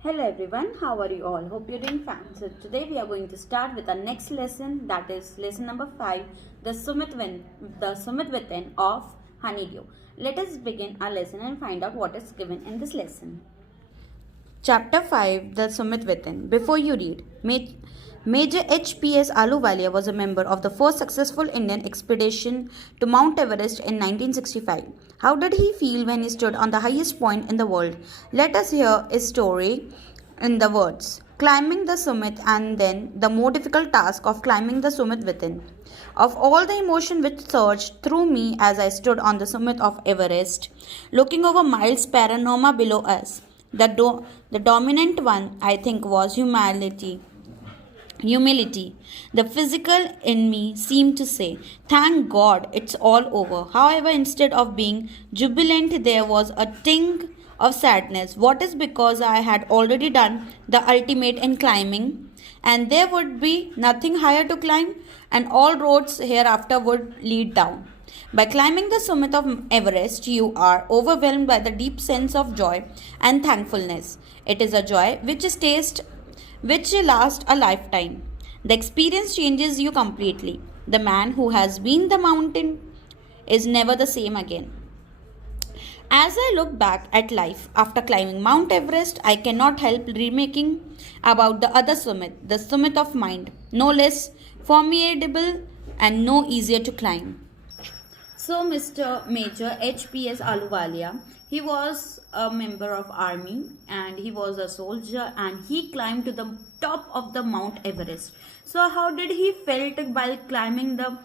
Hello everyone, how are you all? Hope you're doing fine. So today we are going to start with our next lesson, that is lesson number 5, the Sumit Within of Honeydew. Let us begin our lesson and find out what is given in this lesson. Chapter 5, The Sumit Within. Before you read, Major H.P.S. Ahluwalia was a member of the first successful Indian expedition to Mount Everest in 1965. How did he feel when he stood on the highest point in the world? Let us hear his story in the words. Climbing the summit and then the more difficult task of climbing the summit within. Of all the emotion which surged through me as I stood on the summit of Everest, looking over miles panorama below us, the dominant one, I think, was humanity. Humility. The physical in me seemed to say, thank God it's all over. However, instead of being jubilant, there was a ting of sadness. What is because I had already done the ultimate in climbing, and there would be nothing higher to climb, and all roads hereafter would lead down. By climbing the summit of Everest, you are overwhelmed by the deep sense of joy and thankfulness. It is a joy which lasts a lifetime. The experience changes you completely. The man who has been the mountain is never the same again. As I look back at life after climbing Mount Everest, I cannot help remaking about the other summit, the summit of mind, no less formidable and no easier to climb. So, Mr. Major H.P.S. Ahluwalia, he was a member of army and he was a soldier and he climbed to the top of the Mount Everest. So, how did he felt while climbing the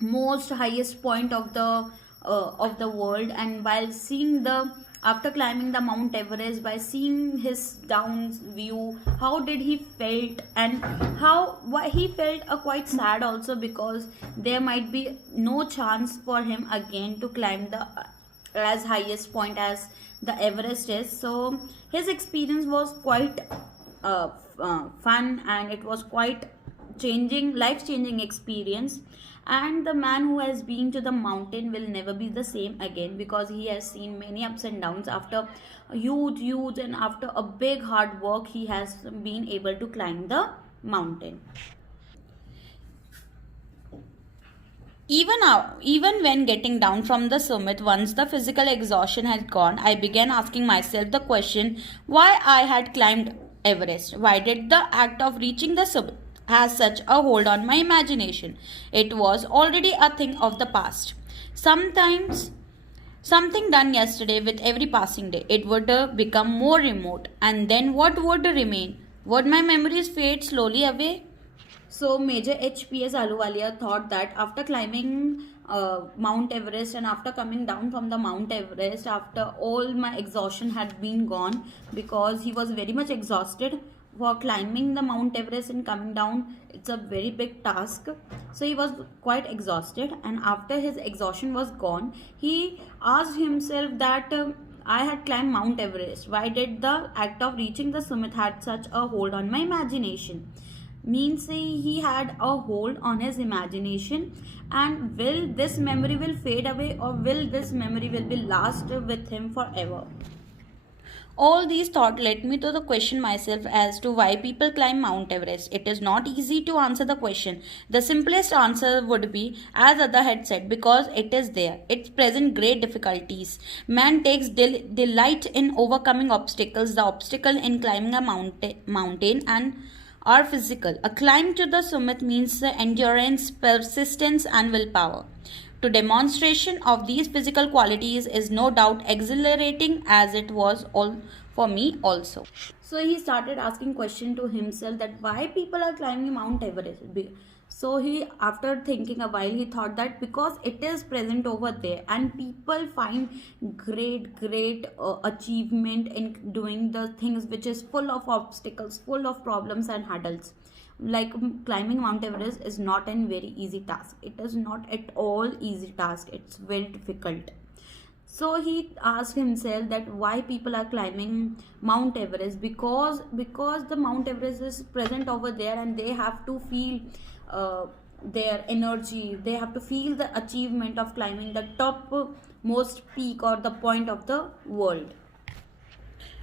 most highest point of the world, and while seeing the after climbing the Mount Everest, by seeing his down view, how did he felt, and how why he felt quite sad also, because there might be no chance for him again to climb the as highest point as the Everest is. So his experience was quite fun, and it was quite life changing experience. And the man who has been to the mountain will never be the same again, because he has seen many ups and downs. After a huge and after a big hard work, he has been able to climb the mountain. Even when getting down from the summit, once the physical exhaustion had gone, I began asking myself the question why I had climbed Everest. Why did the act of reaching the summit has such a hold on my imagination? It was already a thing of the past. Sometimes something done yesterday, with every passing day, it would become more remote. And then what would remain? Would my memories fade slowly away? So Major H.P.S. Ahluwalia thought that after climbing Mount Everest and after coming down from the Mount Everest, after all my exhaustion had been gone, because he was very much exhausted for climbing the Mount Everest and coming down. It's a very big task. So he was quite exhausted, and after his exhaustion was gone, he asked himself that I had climbed Mount Everest. Why did the act of reaching the summit had such a hold on my imagination? Means he had a hold on his imagination, and will this memory will fade away, or will this memory will be last with him forever? All these thoughts led me to the question myself as to why people climb Mount Everest. It is not easy to answer the question. The simplest answer would be, as other had said, because it is there. It presents great difficulties. Man takes delight in overcoming obstacles. The obstacle in climbing a mountain and are physical. A climb to the summit means endurance, persistence, and willpower. To demonstration of these physical qualities is no doubt exhilarating, as it was all for me also. So he started asking question to himself that why people are climbing Mount Everest. So he, after thinking a while, he thought that because it is present over there and people find great achievement in doing the things which is full of obstacles, full of problems and hurdles. Like climbing Mount Everest is not a very easy task. It is not at all easy task. It's very difficult. So he asked himself that why people are climbing Mount Everest, because the Mount Everest is present over there, and they have to feel their energy, they have to feel the achievement of climbing the top most peak or the point of the world.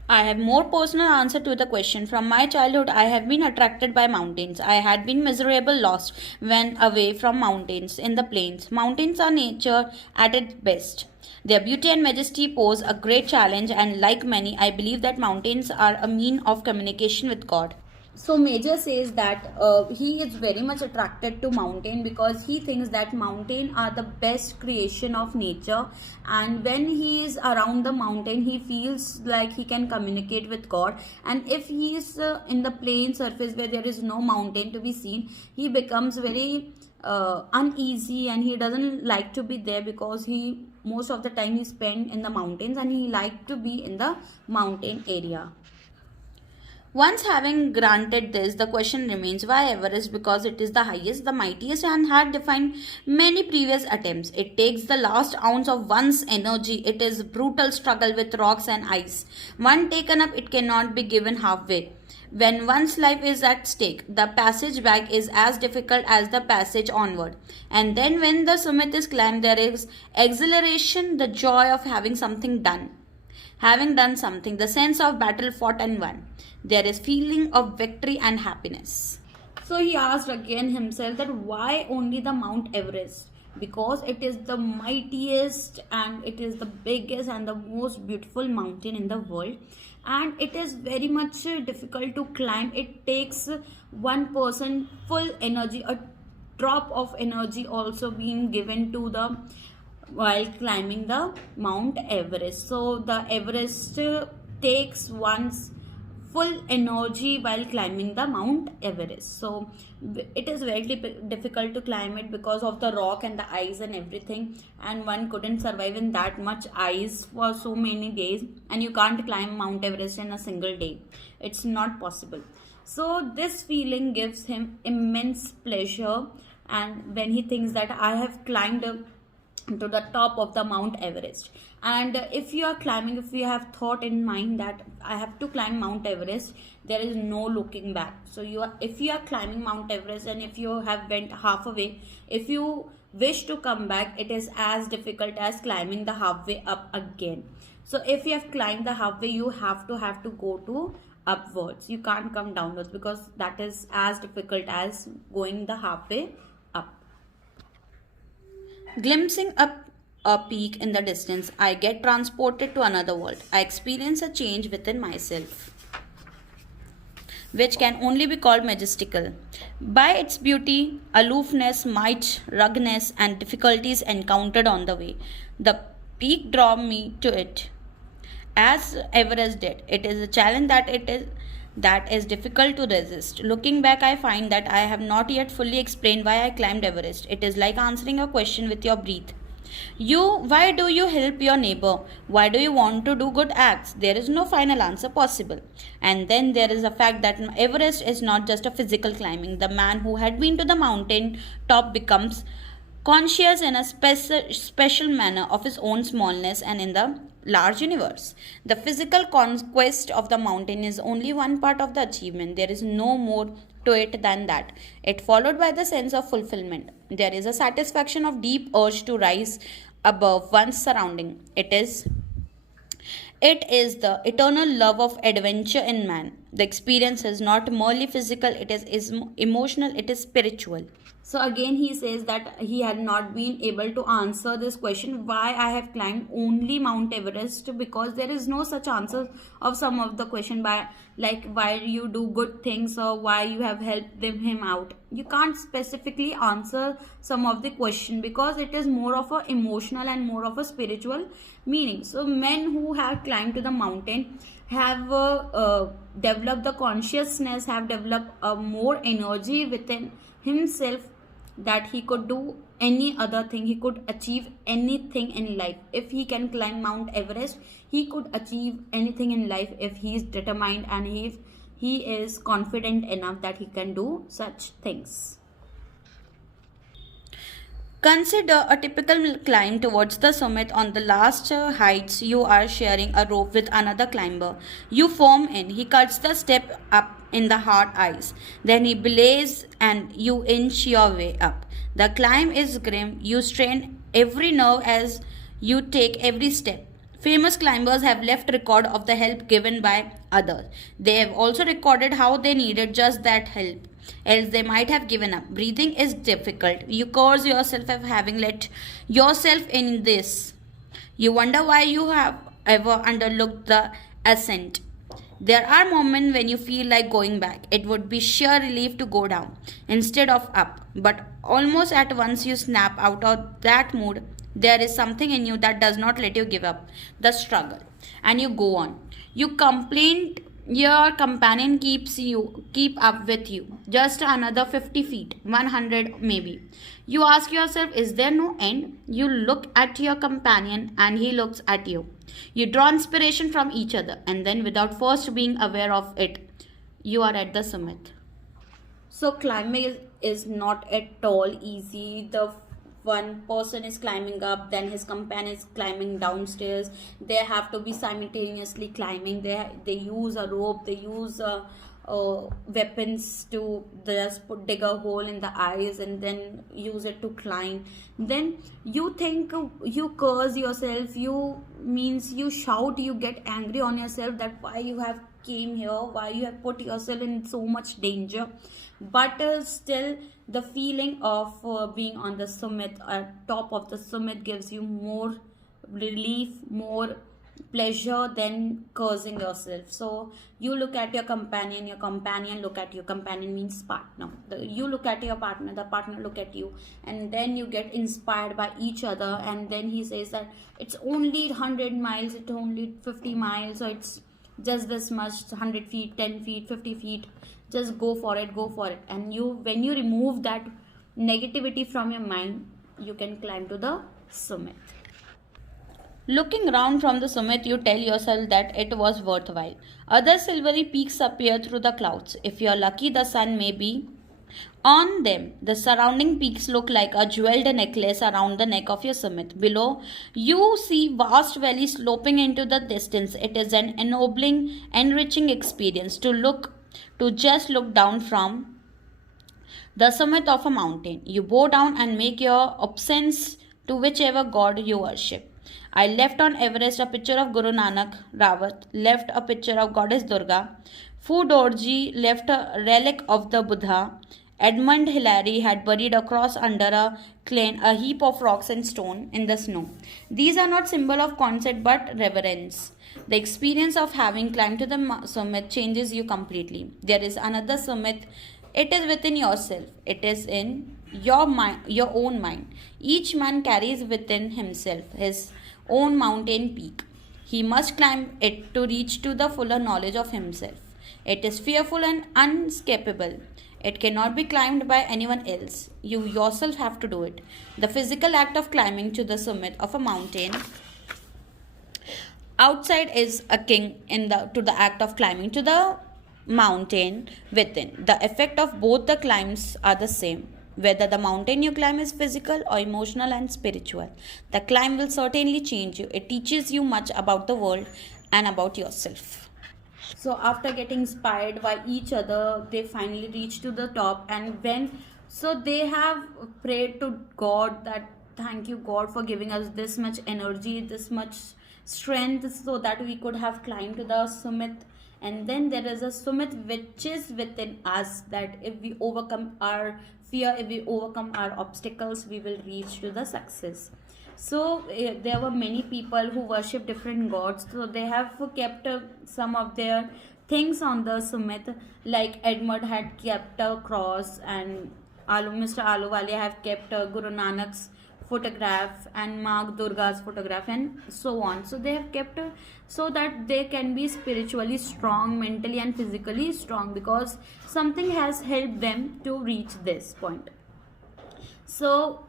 I have more personal answer to the question. From my childhood, I have been attracted by mountains. I had been miserable lost when away from mountains in the plains. Mountains are nature at its best. Their beauty and majesty pose a great challenge, and like many, I believe that mountains are a mean of communication with God. So Major says that he is very much attracted to mountain because he thinks that mountain are the best creation of nature, and when he is around the mountain he feels like he can communicate with God. And if he is in the plain surface where there is no mountain to be seen, he becomes very uneasy and he doesn't like to be there, because he most of the time he spend in the mountains and he like to be in the mountain area. Once having granted this, the question remains why Everest? Because it is the highest, the mightiest, and had defined many previous attempts. It takes the last ounce of one's energy. It is brutal struggle with rocks and ice. One taken up, it cannot be given halfway. When one's life is at stake, the passage back is as difficult as the passage onward. And then when the summit is climbed, there is exhilaration, the joy of having something done. Having done something, the sense of battle fought and won. There is feeling of victory and happiness. So he asked again himself that why only the Mount Everest? Because it is the mightiest and it is the biggest and the most beautiful mountain in the world, and it is very much difficult to climb. It takes one person full energy, a drop of energy also being given to the while climbing the Mount Everest. So the Everest takes one's full energy while climbing the Mount Everest. So it is very difficult to climb it because of the rock and the ice and everything, and one couldn't survive in that much ice for so many days, and you can't climb Mount Everest in a single day. It's not possible. So this feeling gives him immense pleasure, and when he thinks that I have climbed to the top of the Mount Everest. And if you are climbing, if you have thought in mind that I have to climb Mount Everest, there is no looking back. So if you are climbing Mount Everest and if you have went halfway, if you wish to come back, it is as difficult as climbing the halfway up again. So if you have climbed the halfway, you have to go to upwards. You can't come downwards because that is as difficult as going the halfway up. Glimpsing up a peak in the distance, I get transported to another world. I experience a change within myself, which can only be called majestical. By its beauty, aloofness, might, ruggedness, and difficulties encountered on the way, the peak draw me to it, as Everest did. It is a challenge that is difficult to resist. Looking back, I find that I have not yet fully explained why I climbed Everest. It is like answering a question with your breath. Why do you help your neighbor? Why do you want to do good acts? There is no final answer possible. And then there is the fact that Everest is not just a physical climbing. The man who had been to the mountain top becomes conscious in a special manner of his own smallness and in the large universe. The physical conquest of the mountain is only one part of the achievement. There is no more to it than that. It followed by the sense of fulfillment. There is a satisfaction of deep urge to rise above one's surrounding. It is the eternal love of adventure in man. The experience is not merely physical, it is emotional, it is spiritual. So again he says that he had not been able to answer this question why I have climbed only Mount Everest, because there is no such answer of some of the question by like why you do good things or why you have helped him out. You can't specifically answer some of the question because it is more of a emotional and more of a spiritual meaning. So men who have climbed to the mountain have developed the consciousness, have developed more energy within himself, that he could do any other thing, he could achieve anything in life. If he can climb Mount Everest, he could achieve anything in life if he is determined and if he is confident enough that he can do such things. Consider a typical climb towards the summit. On the last heights, you are sharing a rope with another climber. You form in. He cuts the step up in the hard ice. Then he belays and you inch your way up. The climb is grim. You strain every nerve as you take every step. Famous climbers have left record of the help given by others. They have also recorded how they needed just that help, else they might have given up. Breathing is difficult. You curse yourself of having let yourself in this. You wonder why you have ever underlooked the ascent. There are moments when you feel like going back. It would be sheer relief to go down instead of up. But almost at once you snap out of that mood, there is something in you that does not let you give up the struggle. And you go on. You complain your companion keep up with you. Just another 50 feet, 100 maybe. You ask yourself, is there no end? You look at your companion and he looks at you. You draw inspiration from each other, and then without first being aware of it, you are at the summit. So climbing is not at all easy. The one person is climbing up, then his companion is climbing downstairs. They have to be simultaneously climbing. They use a rope, they use weapons to just dig a hole in the ice and then use it to climb. Then you think, you curse yourself, you shout, you get angry on yourself that why you have came here, why you have put yourself in so much danger. But still the feeling of being on the summit, top of the summit, gives you more relief, more pleasure than cursing yourself. So you look at your companion look at you. Companion means partner. You look at your partner, the partner look at you, and then you get inspired by each other. And then he says that it's only 100 miles, it's only 50 miles, so it's just this much, 100 feet, 10 feet, 50 feet, just go for it. And when you remove that negativity from your mind, you can climb to the summit. Looking around from the summit, you tell yourself that it was worthwhile. Other silvery peaks appear through the clouds. If you are lucky, the sun may be on them. The surrounding peaks look like a jeweled necklace around the neck of your summit. Below, you see vast valleys sloping into the distance. It is an ennobling, enriching experience to just look down from the summit of a mountain. You bow down and make your obeisance to whichever god you worship. I left on Everest a picture of Guru Nanak. Rawat left a picture of goddess Durga. Fu Dorji left a relic of the Buddha. Edmund Hillary had buried across under a clane a heap of rocks and stone in the snow. These are not symbol of concept but reverence. The experience of having climbed to the summit changes you completely. There is another summit. It is within yourself. It is in your mind, your own mind. Each man carries within himself his own mountain peak. He must climb it to reach to the fuller knowledge of himself. It is fearful and unescapable. It cannot be climbed by anyone else. You yourself have to do it. The physical act of climbing to the summit of a mountain outside is akin to the act of climbing to the mountain within. The effect of both the climbs are the same. Whether the mountain you climb is physical or emotional and spiritual, the climb will certainly change you. It teaches you much about the world and about yourself. So after getting inspired by each other, they finally reach to the top, and they have prayed to God that thank you God for giving us this much energy, this much strength, so that we could have climbed to the summit. And then there is a summit which is within us, that if we overcome our fear, if we overcome our obstacles, we will reach to the success. So there were many people who worship different gods, so they have kept some of their things on the summit, like Edmund had kept a cross, and Mr. Ahluwalia have kept Guru Nanak's photograph and Mark Durga's photograph and so on. So they have kept so that they can be spiritually strong, mentally and physically strong, because something has helped them to reach this point. So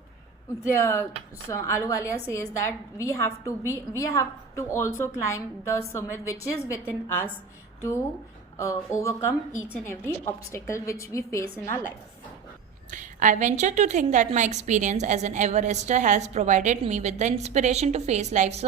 Ahluwalia says that we have to also climb the summit which is within us to overcome each and every obstacle which we face in our life. I venture to think that my experience as an Everester has provided me with the inspiration to face life's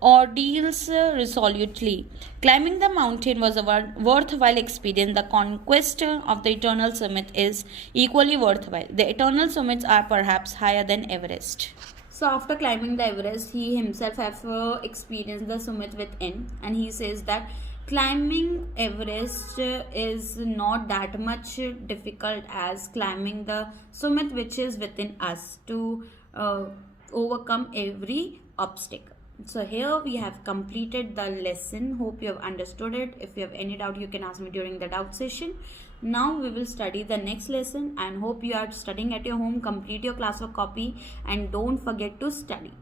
ordeals resolutely. Climbing the mountain was a worthwhile experience. The conquest of the eternal summit is equally worthwhile. The eternal summits are perhaps higher than Everest. So after climbing the Everest, he himself have experienced the summit within, and he says that climbing Everest is not that much difficult as climbing the summit which is within us to overcome every obstacle. So here we have completed the lesson. Hope you have understood it. If you have any doubt, you can ask me during the doubt session. Now we will study the next lesson, and hope you are studying at your home. Complete your classwork copy and don't forget to study.